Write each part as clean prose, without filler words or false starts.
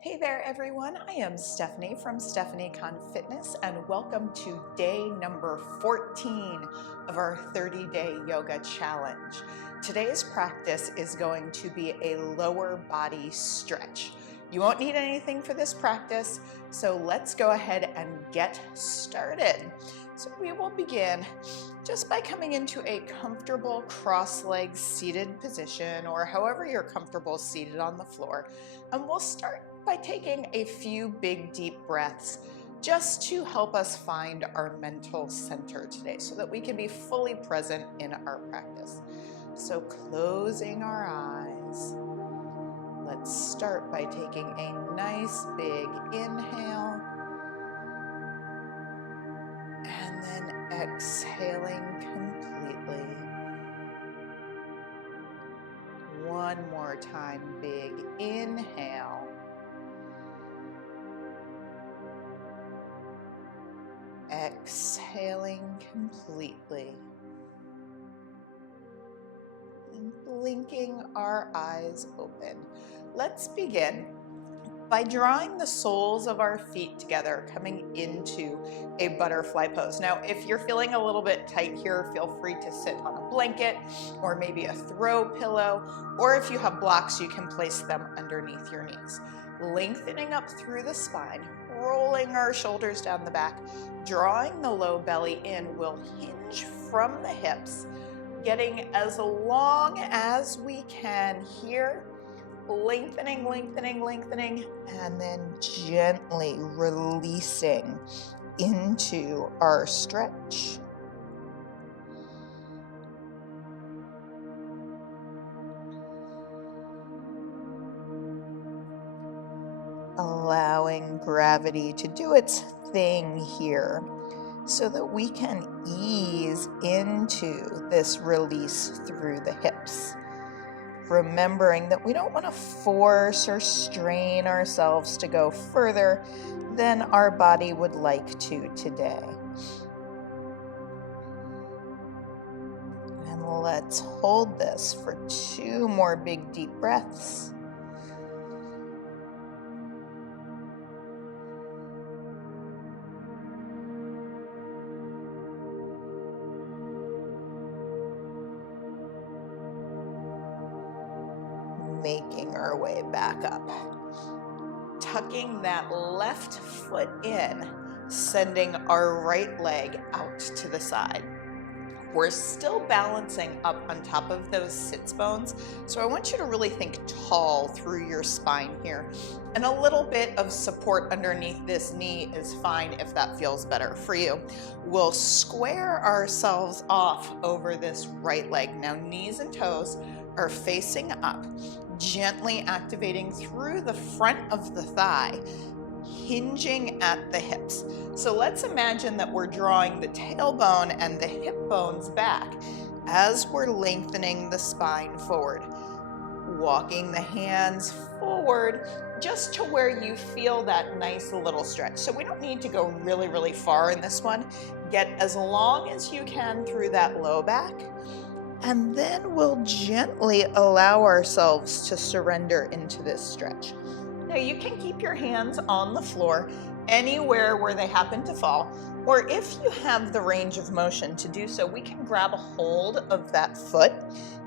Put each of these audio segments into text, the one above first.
Hey there, everyone. I am Stephanie from Stephanie Con Fitness, and welcome to day number 14 of our 30-day yoga challenge. Today's practice is going to be a lower body stretch. You won't need anything for this practice, so let's go ahead and get started. So we will begin just by coming into a comfortable cross-legged seated position, or however you're comfortable seated on the floor. And we'll start by taking a few big deep breaths just to help us find our mental center today so that we can be fully present in our practice. So closing our eyes, let's start by taking a nice big inhale and then exhaling completely. One more time, big inhale. Exhaling completely. And blinking our eyes open. Let's begin by drawing the soles of our feet together, coming into a butterfly pose. Now, if you're feeling a little bit tight here, feel free to sit on a blanket or maybe a throw pillow, or if you have blocks, you can place them underneath your knees. Lengthening up through the spine, rolling our shoulders down the back, drawing the low belly in. We'll hinge from the hips, getting as long as we can here. Lengthening, lengthening, lengthening, and then gently releasing into our stretch. Allowing gravity to do its thing here so that we can ease into this release through the hips. Remembering that we don't want to force or strain ourselves to go further than our body would like to today. And let's hold this for 2 more big deep breaths. Making our way back up. Tucking that left foot in, sending our right leg out to the side. We're still balancing up on top of those sits bones, so I want you to really think tall through your spine here. And a little bit of support underneath this knee is fine if that feels better for you. We'll square ourselves off over this right leg. Now, knees and toes are facing up, gently activating through the front of the thigh, hinging at the hips. So let's imagine that we're drawing the tailbone and the hip bones back as we're lengthening the spine forward. Walking the hands forward just to where you feel that nice little stretch. So we don't need to go really, really far in this one. Get as long as you can through that low back. And then we'll gently allow ourselves to surrender into this stretch. Now you can keep your hands on the floor anywhere where they happen to fall, or if you have the range of motion to do so, we can grab a hold of that foot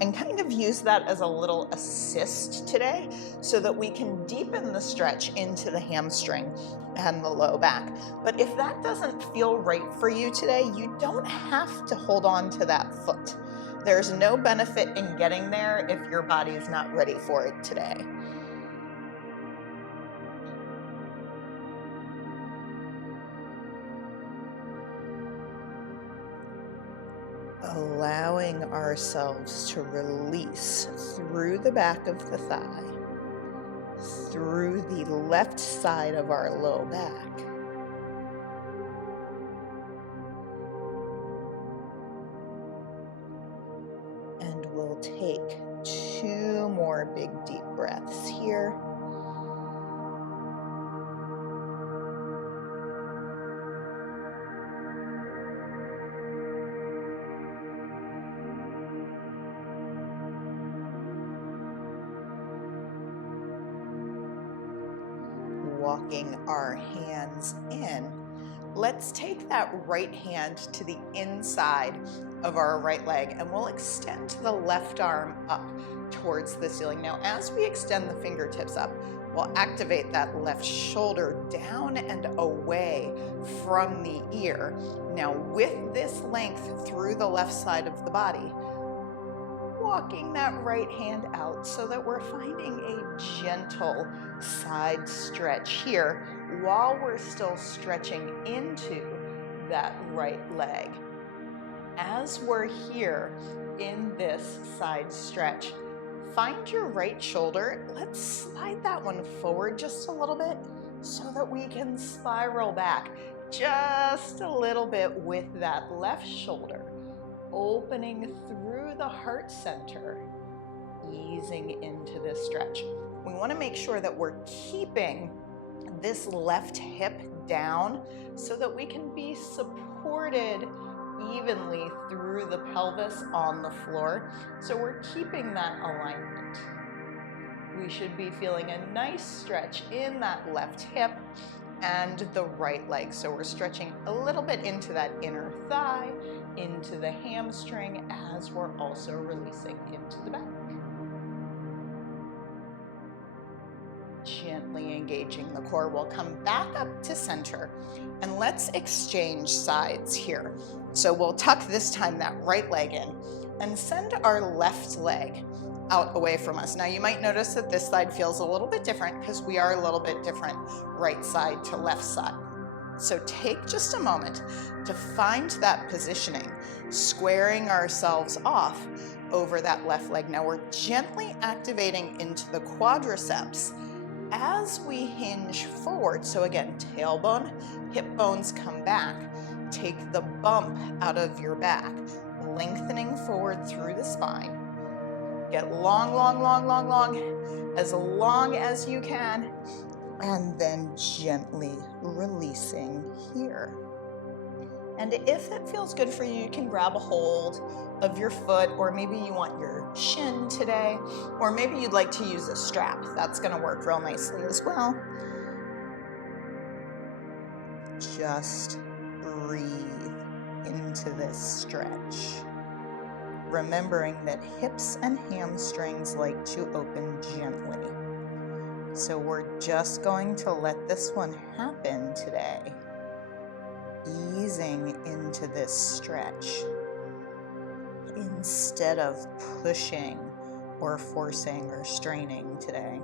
and kind of use that as a little assist today so that we can deepen the stretch into the hamstring and the low back. But if that doesn't feel right for you today, you don't have to hold on to that foot. There's no benefit in getting there if your body is not ready for it today. Allowing ourselves to release through the back of the thigh, through the left side of our low back. And we'll take 2 more big deep breaths here. walking our hands in. Let's take that right hand to the inside of our right leg and we'll extend the left arm up towards the ceiling. Now, as we extend the fingertips up, we'll activate that left shoulder down and away from the ear. Now, with this length through the left side of the body, walking that right hand out so that we're finding a gentle side stretch here while we're still stretching into that right leg. As we're here in this side stretch, find your right shoulder. Let's slide that one forward just a little bit so that we can spiral back just a little bit with that left shoulder, opening through the heart center, easing into this stretch. We want to make sure that we're keeping this left hip down so that we can be supported evenly through the pelvis on the floor. So we're keeping that alignment. We should be feeling a nice stretch in that left hip and the right leg. So we're stretching a little bit into that inner thigh, into the hamstring, as we're also releasing into the back. Gently engaging the core. We'll come back up to center and let's exchange sides here. So we'll tuck this time that right leg in and send our left leg out away from us. Now you might notice that this side feels a little bit different because we are a little bit different right side to left side. So take just a moment to find that positioning, squaring ourselves off over that left leg. Now we're gently activating into the quadriceps as we hinge forward. So again, tailbone, hip bones come back. Take the bump out of your back, lengthening forward through the spine. Get long, long, long, long, long as you can, and then gently releasing here. And if it feels good for you, you can grab a hold of your foot, or maybe you want your shin today, or maybe you'd like to use a strap. That's going to work real nicely as well. Just breathe into this stretch, remembering that hips and hamstrings like to open gently. So we're just going to let this one happen today, easing into this stretch instead of pushing or forcing or straining today.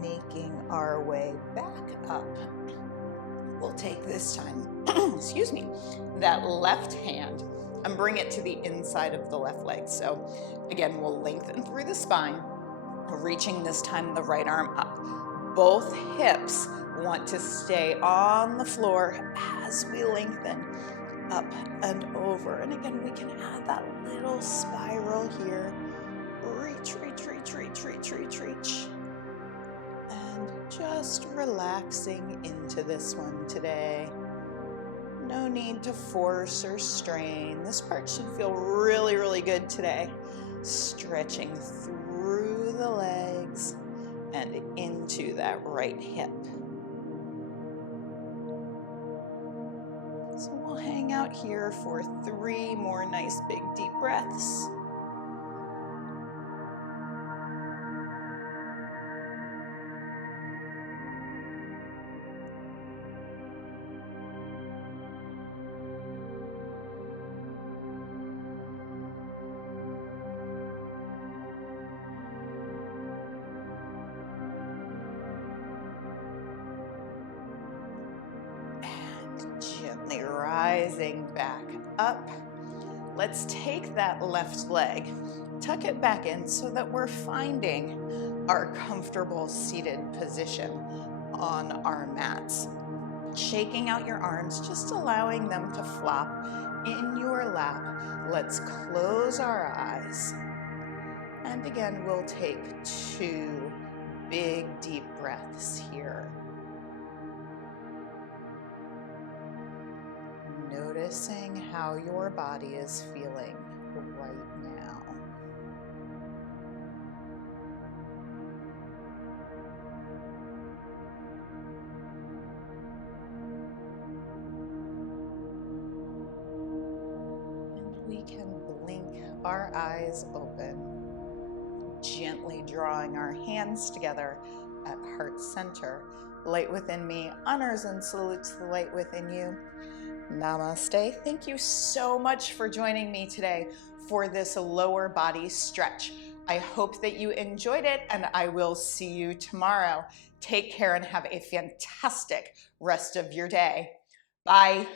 Making our way back up. We'll take this time, excuse me, that left hand and bring it to the inside of the left leg. So again, we'll lengthen through the spine, reaching this time the right arm up. Both hips want to stay on the floor as we lengthen up and over. And again, we can add that little spiral here. Reach, reach, reach, reach, reach, reach, reach. And just relaxing into this one today. No need to force or strain. This part should feel really, really good today. Stretching through the legs and into that right hip. So we'll hang out here for 3 more nice big deep breaths. Gently rising back up. Let's take that left leg, tuck it back in so that we're finding our comfortable seated position on our mats. Shaking out your arms, just allowing them to flop in your lap. Let's close our eyes. And again, we'll take 2 big, deep breaths here. Noticing how your body is feeling right now. And we can blink our eyes open, gently drawing our hands together at heart center. Light within me honors and salutes the light within you. Namaste. Thank you so much for joining me today for this lower body stretch. I hope that you enjoyed it, and I will see you tomorrow. Take care and have a fantastic rest of your day. Bye.